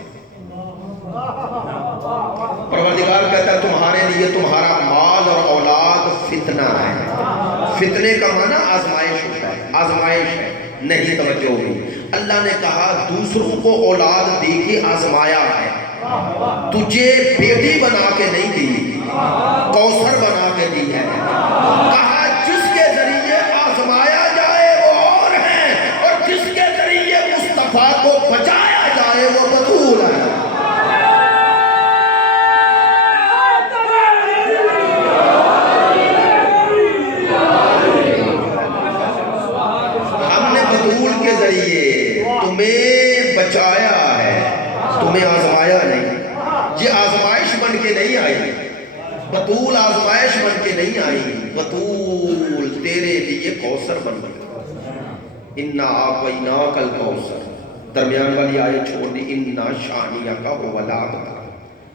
پروردگار کہتا ہے تمہارے لیے تمہارا مال اور اولاد فتنہ ہے. فتنے کا معنی آزمائش ہوتا ہے، آزمائش ہے. نہیں توجہ ہوئی. اللہ نے کہا دوسروں کو اولاد دے کے آزمایا ہے، تجھے بیٹی بنا کے نہیں دی، کوثر بنا کے دی ہے. کہا جس کے ذریعے آزمایا جائے وہ اور ہیں، اور جس کے ذریعے مصطفیٰ کو بچایا جائے وہ بطول ہے. ہم نے بطول کے ذریعے تمہیں بچایا ہے، تمہیں آزمایا نہیں. یہ آزمائش بن کے نہیں آئی، بطول آزمائش بن کے نہیں آئی، بطول تیرے لیے کوثر بن گئی. اِنَّا أَعْطَيْنَاكَ الْكَوْثَرَ. درمیان والی آیت چھوڑ دی اِنَّا شَانِئَكَ هُوَ الْأَبْتَرُ.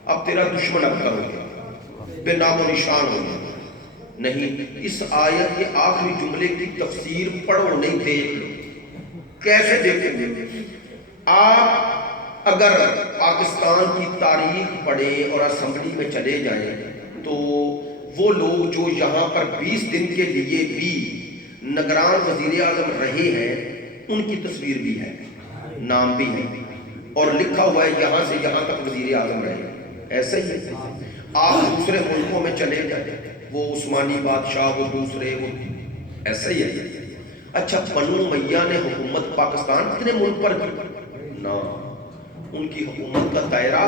اب تیرا دشمن ابتر ہو گیا، بے نام و نشان ہو گیا. نہیں، اس آیت کے آخری جملے کی تفسیر پڑھو نہیں، دیکھ لو. کیسے دیکھیں گے؟ آپ اگر پاکستان کی تاریخ پڑھیں اور اسمبلی میں چلے جائیں تو وہ لوگ جو یہاں پر 20 دن کے لیے بھی نگران وزیر اعظم رہے ہیں ان کی تصویر بھی ہے، نام بھی ہے، اور لکھا ہوا ہے یہاں سے یہاں تک وزیر اعظم رہے. ایسے ہی آپ دوسرے ملکوں میں چلے جائیں، وہ عثمانی بادشاہ، وہ دوسرے، وہ ایسا ہی ہے. اچھا بنو امیہ نے حکومت پاکستان کتنے ملک پر کی؟ نہ، ان کی حکومت کا دائرہ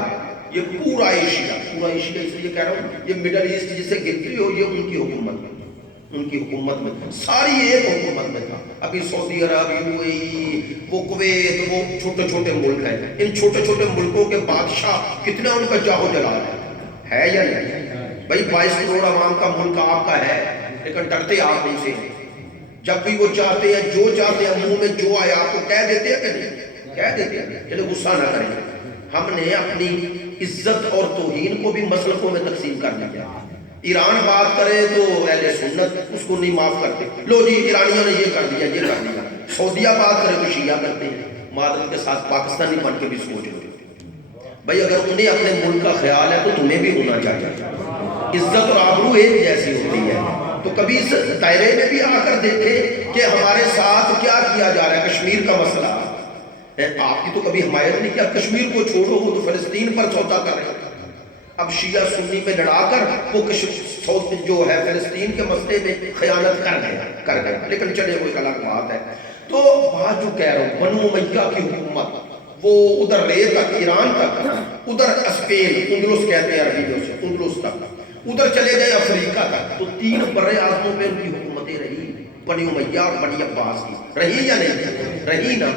یہ پورا ایشیا اس لیے کہہ رہا ہوں، یہ مڈل ایسٹ جسے گنتی ہو یہ ان کی حکومت میں، ان کی حکومت میں ساری ایک حکومت میں تھا. ابھی سعودی عرب، UAE، وہ کویت، وہ چھوٹے چھوٹے ملک ہیں. ان چھوٹے چھوٹے ملکوں کے بادشاہ کتنا ان کا جاہو جلال ہے یا نہیں؟ بھائی 22 کروڑ عوام کا ملک آپ کا ہے، لیکن ڈرتے آپ نہیں سے. جب بھی وہ چاہتے ہیں، جو چاہتے ہیں، منہ میں جو آیا آپ کو کہہ دیتے ہیں کہ نہیں؟ کہہ دیتے ہیں. چلے غصہ نہ کریں. ہم نے اپنی عزت اور توہین کو بھی مسلکوں میں تقسیم کر دیا. ایران بات کرے تو اہل سنت اس کو نہیں معاف کرتے، لو جی ایرانیوں نے یہ کر دیا، یہ کر دیا. سعودیہ بات کرے تو شیعہ کرتے ہیں. معذرت کے ساتھ پاکستانی بن کے بھی سوچ لو بھائی، اگر انہیں اپنے ملک کا خیال ہے تو تمہیں بھی ہونا چاہیے. عزت اور آبرو ایک جیسی ہوتی ہے. تو کبھی اس دائرے میں بھی آ کر دیکھیں کہ ہمارے ساتھ کیا کیا جا رہا ہے. کشمیر کا مسئلہ آپ کی تو کبھی حمایت نہیں کیا. کشمیر کو چھوڑو، وہ تو فلسطین پر سودا کر رہے ہیں. اب شیعہ سنی میں لڑا کر وہ جو ہے فلسطین کے مسئلے میں خیانت کر گیا. لیکن چلے وہ ایک الگ بات ہے. تو بات جو کہہ رہا ہوں، بنو امیہ کی حکومت وہ ادھر رے تک، ایران تک، ادھر اسپین، اندلس کہتے ہیں عربی میں، اندلس تک، ادھر چلے گئے افریقہ تک. تو 3 بر اعظموں میں ان کی حکومتیں رہی. بنی امیہ اور بنی عباس کی رہی یا نہیں رہی؟ نا.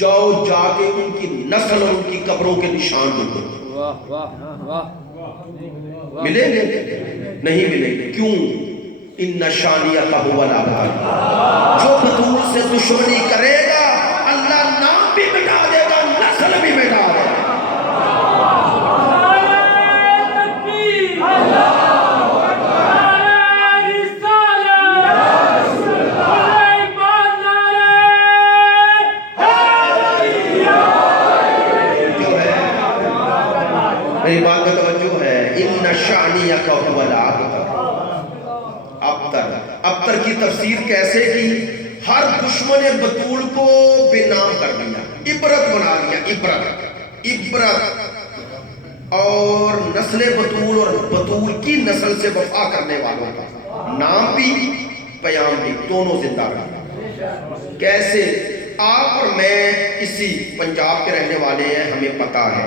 جاؤ جا کے ان کی نسل اور ان کی قبروں کے نشان ڈھونڈو، ملیں گے؟ نہیں ملیں گے. کیوں؟ ان شانیہ هو الابتر. جو بطول سے دشمنی کرے گا اللہ نام بھی مٹا دے گا، نسل بھی مٹا دے گا. میری بات کا توجہ ہے. ان شانیہ هو الابتر. ابتر کی تفسیر کیسے کی؟ ہر دشمن بطول کو بے نام کر دیا، عبرت بنا دیا. عبرت اور نسل بطول اور بطول کی نسل سے وفا کرنے والوں کا نام بھی پیام بھی دونوں زندہ رہا. کیسے؟ آپ اور میں اسی پنجاب کے رہنے والے ہیں، ہمیں پتہ ہے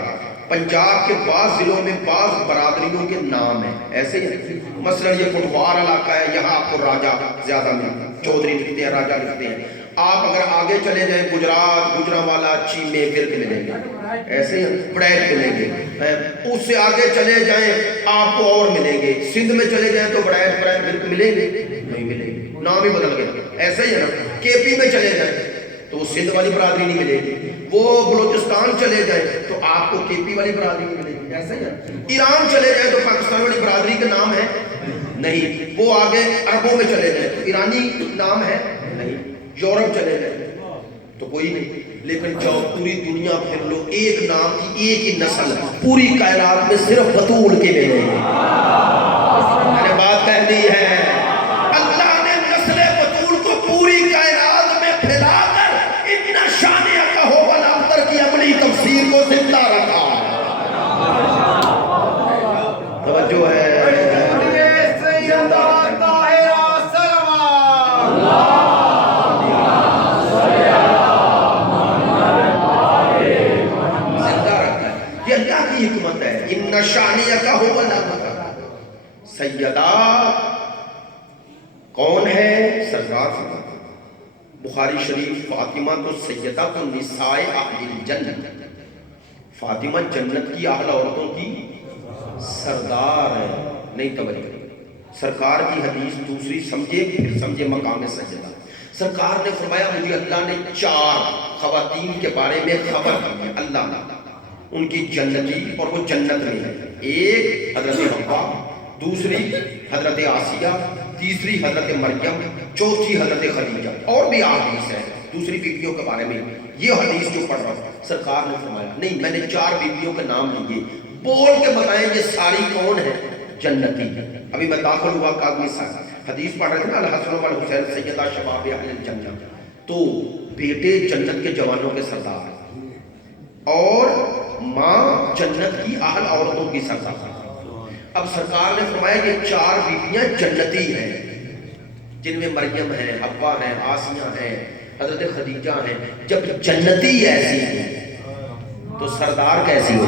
پنجاب کے بعض ضلعوں میں بعض برادریوں کے نام ہیں ایسے ہی، مثلا یہ پٹوار علاقہ ہے، یہاں آپ کو راجہ زیادہ ملتا ہے، چودھری لکھتے ہیں، راجہ لکھتے ہیں۔ آپ اگر آگے چلے جائیں گجرات، گجرانوالا، چیمے، ورک ملیں گے، ایسے ہی بڑیت ملیں گے۔ اس سے آگے چلے جائیں آپ کو اور ملیں گے، سندھ میں چلے جائیں تو بڑیت ورک ملیں گے، نہیں ملیں گے، نام ہی بدل گیا۔ ایسے ہی ہے نا، کے پی میں چلے جائیں تو وہ سندھ والی برادری نہیں ملے گی، وہ بلوچستان چلے جائیں تو آپ کو کے پی والی برادری نہیں ملے گی، ایسے ہی ہے۔ ایران چلے جائیں تو پاکستان والی برادری کا نام ہے نہیں، وہ آگے عربوں میں چلے جائیں تو ایرانی نام ہے نہیں، یورپ چلے جائیں تو کوئی نہیں۔ لیکن جاؤ پوری دنیا پھر لو، ایک نام کی ایک ہی نسل پوری کائنات میں صرف بطول کے ملے گی۔ میں نے بات کہنی ہے، اللہ نے نسل بطول کو پوری کائنات میں پھیلا کر اتنا شان کہو بلابتر کی عملی تفسیر کو زندہ رکھا ہے۔ توجہ ہے، حکمت ہے۔ ان شانیک هو الابتر۔ سیدہ کون ہے؟ سرکار بخاری شریف، فاطمہ تو سیدہ تو نساء اہل الجنت، فاطمہ جنت کی اہل عورتوں کی سردار ہے۔ نہیں توجہ، سرکار کی حدیث دوسری سمجھے پھر سمجھے مقام سیدہ۔ سرکار نے فرمایا مجھے اللہ نے 4 خواتین کے بارے میں خبر دی ہے، اللہ نے ان کی جنتی اور وہ جنت میں ہے۔ ایک حضرت حوا، دوسری حضرت آسیہ، تیسری حضرت مریم، چوتھی حضرت خدیجہ، اور بھی حدیث ہے دوسری بیویوں کے بارے میں۔ یہ حدیث جو پڑھ رہا ہوں سرکار نے فرمایا نہیں، میں نے 4 بیویوں کے نام لیے، بول کے بتائیں یہ ساری کون ہے؟ جنتی۔ ابھی میں داخل ہوا کاغذ سے حدیث پڑھ رہے تھے نا، الحسن والحسین سیدہ شباب اہل الجنہ، تو بیٹے جنت کے جوانوں کے سردار اور ماں جنت کی اہل عورتوں کی سردار۔ اب سرکار نے فرمایا کہ 4 بیویاں جنتی ہیں، جن میں مریم ہے، حوا ہے، آسیہ ہیں، حضرت خدیجہ ہیں۔ جب جنتی ایسی ہے تو سردار کیسی ہو؟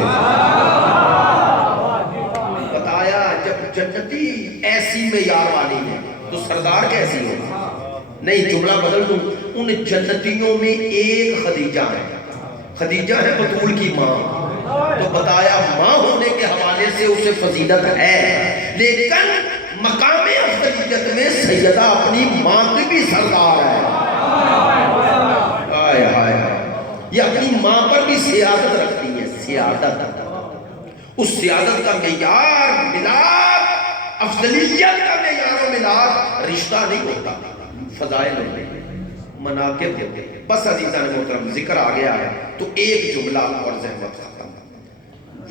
بتایا جب جنتی ایسی معیار والی ہے تو سردار کیسی ہو؟ نہیں، جملہ بدل دوں، ان جنتیوں میں ایک خدیجہ ہے، خدیجہ ہے بطول کی ماں، تو بتایا ماں ہونے کے حوالے سے اسے فضیلت ہے، لیکن مقام افضلیت میں سیدہ اپنی ماں کی بھی سردار ہے۔ آئے آئے یہ اپنی ماں پر بھی سیادت رکھتی ہے، سیادت۔ اس سیادت کا معیار ملاد، افضلیت کا معیار و ملاد رشتہ نہیں ہوتا، فضائل ہوتے ہیں، مناقب ہوتے ہیں۔ بس عزیزان محترم ذکر آ گیا ہے تو ایک جملہ اور زحمت ختم۔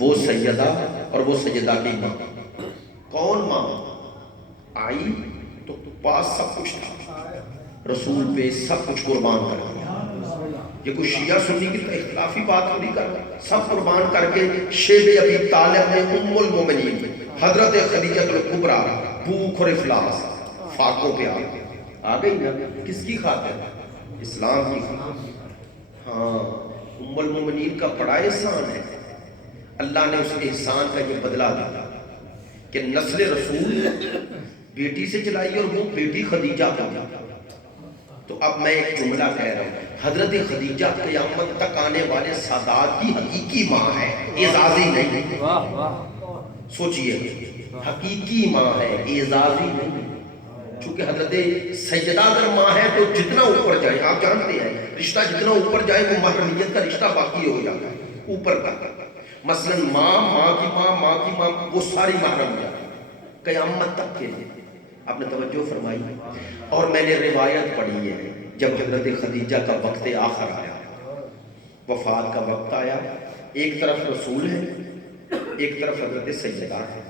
وہ سیدہ اور وہ سیدہ کی ماں، کون ماں؟ آئی تو پاس سب کچھ تھا، رسول پہ سب کچھ قربان کر دیا۔ یہ کوئی شیعہ سنی کی اختلافی بات نہیں کر رہا، سب قربان کر کے شیب ابی طالب نے ام المومنین حضرت خدیجہ الکبریٰ بھوک اور افلاس فاقوں پہ آ گئی نا، کس کی خاطر؟ اسلام کی خاطر۔ ہاں، ام المومنین کا بڑا احسان ہے، اللہ نے اس احسان کا یہ بدلہ دیا کہ نسل رسول بیٹی سے چلائی اور وہ بیٹی خدیجہ کو دیا۔ تو اب میں ایک جملہ کہہ رہا ہوں، حضرت خدیجہ قیامت تک آنے والے سادات کی حقیقی ماں ہے، اعزازی نہیں۔ سوچئے، حقیقی ماں ہے، اعزازی نہیں۔ چونکہ حضرت سیدہ اگر ماں ہے تو جتنا اوپر جائے، آپ جانتے ہیں رشتہ جتنا اوپر جائے وہ محرمیت کا رشتہ باقی ہو جاتا ہے اوپر تک۔ مثلا ماں، ماں کی ماں، ماں کی ماں، وہ ساری محرمیت قیامت تک کے لیے۔ آپ نے توجہ فرمائی؟ اور میں نے روایت پڑھی ہے جب حضرت خدیجہ کا وقت آخر آیا، وفات کا وقت آیا، ایک طرف رسول ہے، ایک طرف حضرت سیدہ ہے،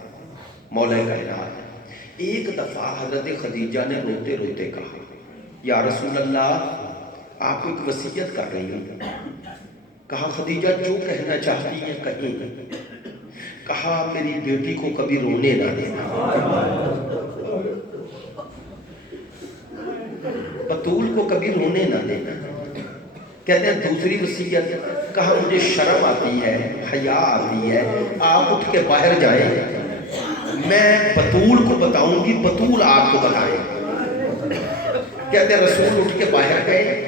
مولا کائنات ہے۔ ایک دفعہ حضرت خدیجہ نے روتے روتے کہا، یا رسول اللہ، آپ کو ایک وصیت کر رہی ہوں۔ کہا خدیجہ جو کہنا چاہتی ہیں کہیں۔ کہا میری بیٹی کو کبھی رونے نہ دینا، بطول کو کبھی رونے نہ دینا۔ کہتے ہیں دوسری وصیت، کہا مجھے شرم آتی ہے، حیا آتی ہے، آپ اٹھ کے باہر جائیں، میں بطول کو بتاؤں گی، بطول آپ کو بتائیں۔ کہتے ہیں رسول اٹھ کے باہر گئے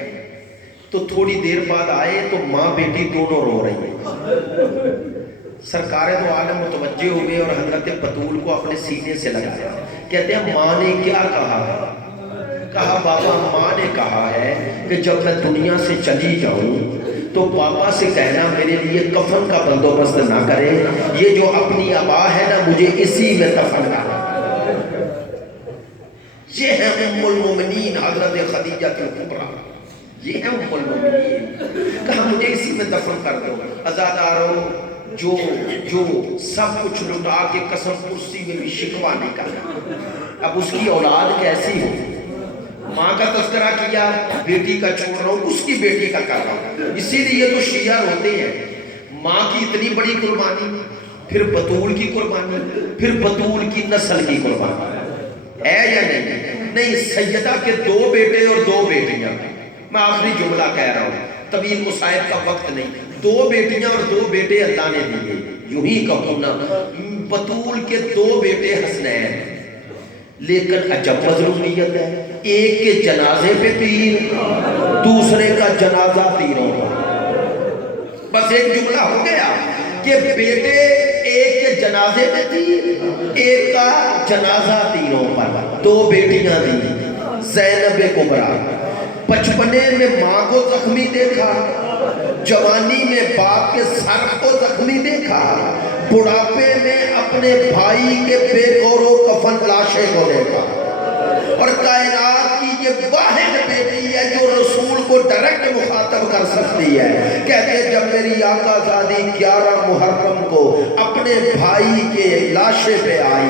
تو تھوڑی دیر بعد آئے تو ماں بیٹی دونوں رو رہی ہیں۔ سرکار دو عالم متوجہ ہو گئے اور حضرت بطول کو اپنے سینے سے لگایا۔ کہتے ہیں ماں نے کیا کہا؟ کہا بابا ماں نے کہا ہے کہ جب میں دنیا سے چلی جاؤں تو پاپا سے کہنا میرے لیے کفن کا بندوبست نہ کرے، یہ جو اپنی آبا ہے نا مجھے اسی میں دفن کرنا۔ یہ ہے ام المومنین حضرت خدیجہ الکبریٰ، یہ ہے ام المومنین۔ کہا مجھے اسی میں دفن کر دو۔ عزاداروں، جو سب کچھ لٹا کے قسم کرسی میں بھی شکوہ نہیں کرنا، اب اس کی اولاد کیسی ہو؟ ماں کا تذکرہ کیا، بیٹی کا چھوڑ رہا ہوں، اس کی بیٹی کا کر رہا ہوں۔ اسی لیے تو شیعہ روتے ہیں، ماں کی اتنی بڑی قربانی، پھر بطول کی قربانی، پھر بطول کی نسل کی قربانی، ہے یا نہیں؟ نہیں، سیدہ کے 2 بیٹے اور 2 بیٹیاں، میں آخری جملہ کہہ رہا ہوں، طویل مصائب کا وقت نہیں، 2 بیٹیاں اور 2 بیٹے اللہ نے دیے، یوں ہی کہوں نا، بطول کے 2 بیٹے حسنین، لیکن عجب مظلومیت ہے، ایک کے جنازے پہ تیر، دوسرے کا جنازہ تیروں پر۔ بس ایک جملہ ہو گیا کہ بیٹے ایک کے جنازے پہ تیر، ایک کا جنازہ تیروں پر۔ 2 بیٹیاں دی، زینب کبریٰ، بچپنے میں ماں کو زخمی دیکھا، جوانی میں باپ کے سر کو زخمی دیکھا، بڑھاپے میں اپنے بھائی کے بے گور و کفن لاشے کو دیکھا، اور کائنات کی یہ واحد بیٹی ہے جو رسول کو ڈائریکٹ مخاطب کر سکتی ہے۔ کہتے ہیں جب میری آقا زادی 11 محرم کو اپنے بھائی کے لاشے پہ آئی،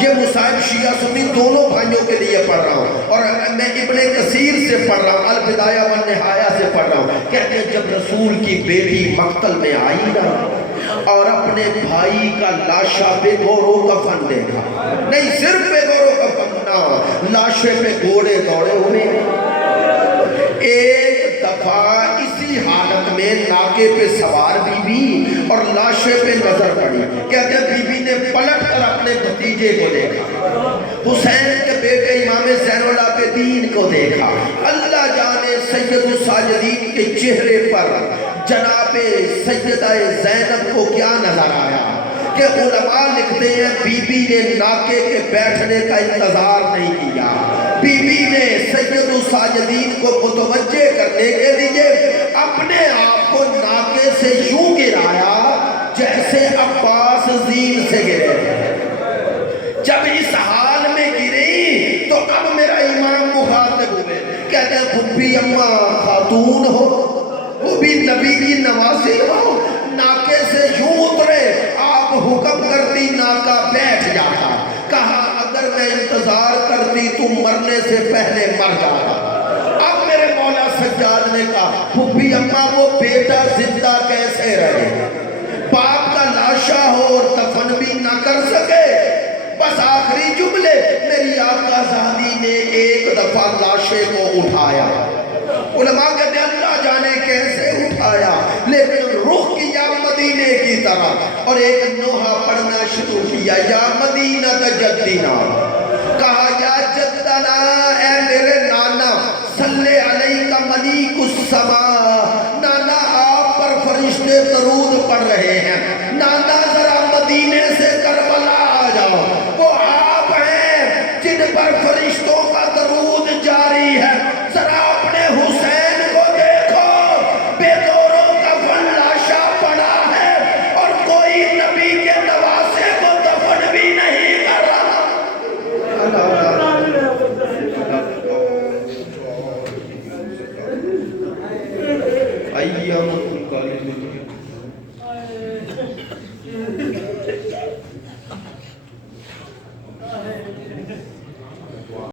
یہ مصائب شیعہ سنی دونوں بھائیوں کے لیے پڑھ رہا ہوں، اور میں ابن کثیر سے پڑھ رہا ہوں، البدایہ والنہایہ سے پڑھ رہا ہوں۔ کہتے ہیں جب رسول کی بیٹی مقتل میں آئی نا اور اپنے بھائی کا لاشا بے گور و کفن دیکھا، نہیں صرف بے گور و کفن نہ، لاشے پہ گھوڑے دوڑے ہوئے، ایک دفعہ اسی حالت میں ناکے پہ سوار بی بی اور لاشے پہ نظر پڑی، کہتے ہیں بی بی نے پلٹ کر اپنے بھتیجے کو دیکھا، حسین کے بیٹے امام زین العابدین کو دیکھا، اللہ جانے سید الساجدین کے چہرے پر جناب سیدہ زینب کو کیا نظر آیا کہ علماء لکھتے ہیں بی بی نے ناکے کے بیٹھنے کا انتظار نہیں کیا، بی بی نے سید الساجدین کو متوجہ کرنے کے لیے اپنے آپ کو ناکے سے یوں گرایا جیسے عباس زین سے گرے تھے۔ جب اس حال میں گری تو اب میرا امام مخاطب ہوئے، کہتے ہیں پھپھی اماں خاتون ہو، وہ بھی نبی کی نواسی ہو، ناکے سے یوں اترے، آپ حکم کرتی ناکہ بیٹھ جاتا، کہا اگر میں انتظار کرتی تو مرنے سے پہلے مر جاتا۔ اب میرے مولا سجاد نے کہا پھپھی اماں وہ بیٹا زندہ کیسے رہے، باپ کا لاشا ہو اور دفن بھی نہ کر سکے۔ بس آخری جملے، میری آقا زادی نے ایک دفعہ لاشے کو اٹھایا، علماء کہتے ہیں اللہ جانے کیسے اٹھایا، لیکن رخ کیا مدینے کی طرف اور ایک نوحہ پڑھنا شروع کیا، یا مدینہ جدنا، کہا یا جدنا اے میرے نانا، صلی علیہ ملیک السماء، نانا آپ پر فرشتے درود پڑھ رہے ہیں، نانا ذرا مدینے سے